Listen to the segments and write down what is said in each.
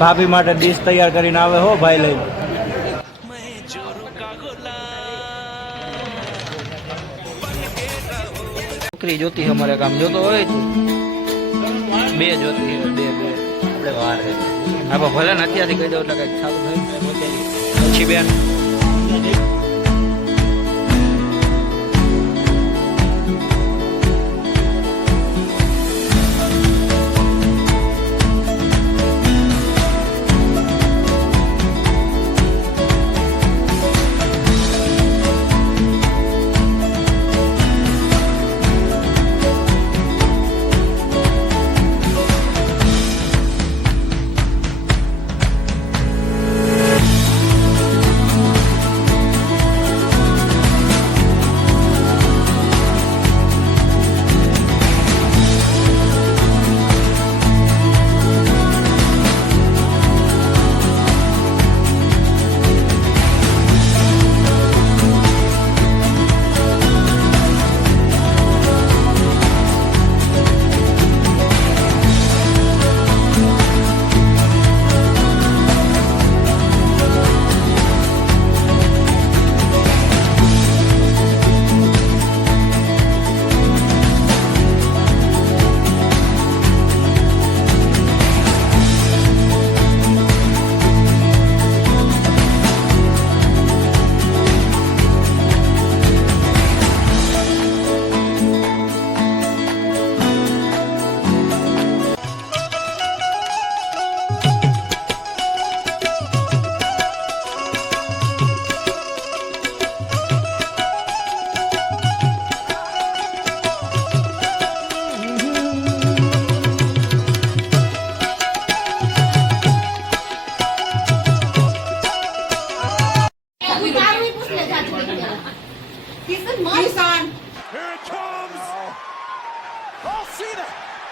ભાભી માટે ડીશ તૈયાર કરીને આવે હો ભાઈ લઈને. છોકરી જોતી અમારે કામ જોતો હોય તો બે જોતી બે આપણે વાર આપણે ભલે ને અત્યારથી કહી દઉં એટલે કઈક સારું થાય પછી બેન.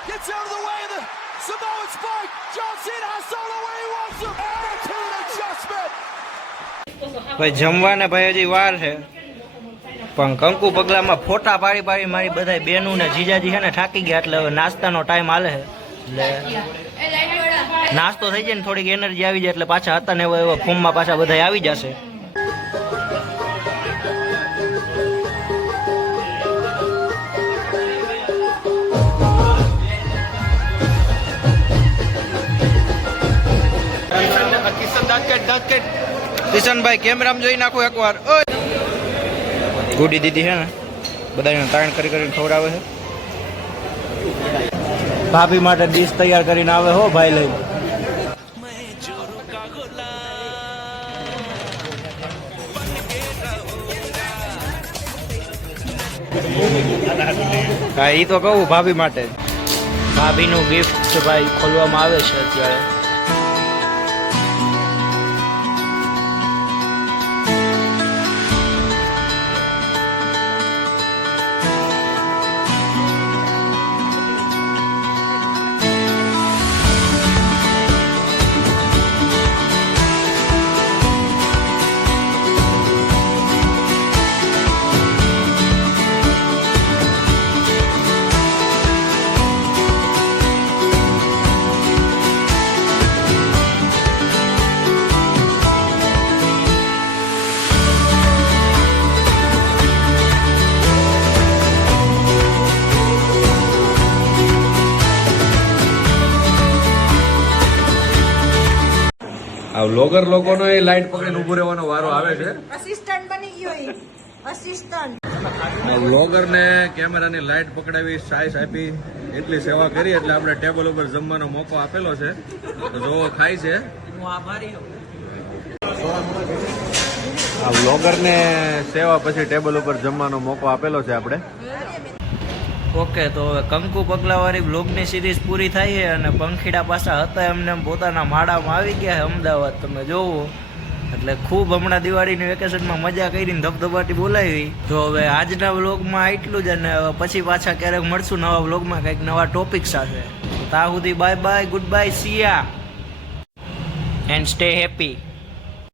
Gets out of the way of the Samoan spike. John Cena has solo where he wants him. Attitude adjustment. ભાઈ જમવાને ભાઈ હજી વાર છે પણ કંકુ પગલામાં ફોટા પાડી પાડી મારી બધા બેનું ને જીજાજી છે ને થાકી ગયા એટલે હવે નાસ્તાનો ટાઈમ હાલે છે એટલે નાસ્તો થઈ જાય ને થોડીક એનર્જી આવી જાય એટલે પાછા હતા ને એવા ફોર્મમાં પાછા બધા આવી જશે. કિશનભાઈ કેમેરામાં જોઈ નાખો એકવાર. ગુડી દીદી છે ને બધાને તાણ કરી કરીને ખવડાવે છે. ભાભી માટે ડીશ તૈયાર કરીને આવે હો ભાઈ લઈને. હા એ તો કહું ભાભી માટે ભાભીનું ગિફ્ટ ભાઈ ખોલવામાં આવે છે અત્યારે. આ વ્લોગર લોકોનો એ લાઈટ પકડીને ઉભો રહેવાનો વારો આવે છે. અસિસ્ટન્ટ બની ગયો એ અસિસ્ટન્ટ. વ્લોગર ને કેમેરાની લાઈટ પકડાવી સાઈસ આપી એટલી સેવા કરી એટલે આપણે ટેબલ ઉપર જમવાનો મોકો આપેલો છે તો જો ખાય છે. આ વ્લોગર ને સેવા પછી ટેબલ ઉપર જમવાનો મોકો આપેલો છે આપણે. ઓકે તો હવે કંકુ પગલાવાળી બ્લોગની સિરીઝ પૂરી થાય છે અને પંખીડા પાછા હતા એમને પોતાના માળામાં આવી ગયા છે અમદાવાદ તમે જોવો. એટલે ખૂબ હમણાં દિવાળીની વેકેશનમાં મજા કરીને ધબધબાટી બોલાવી. તો હવે આજના વ્લોગમાં એટલું જ અને પછી પાછા ક્યારેક મળશું નવા વ્લોગમાં કંઈક નવા ટોપિક સાથે. ત્યાં સુધી bye bye, good bye, C yeah and stay happy.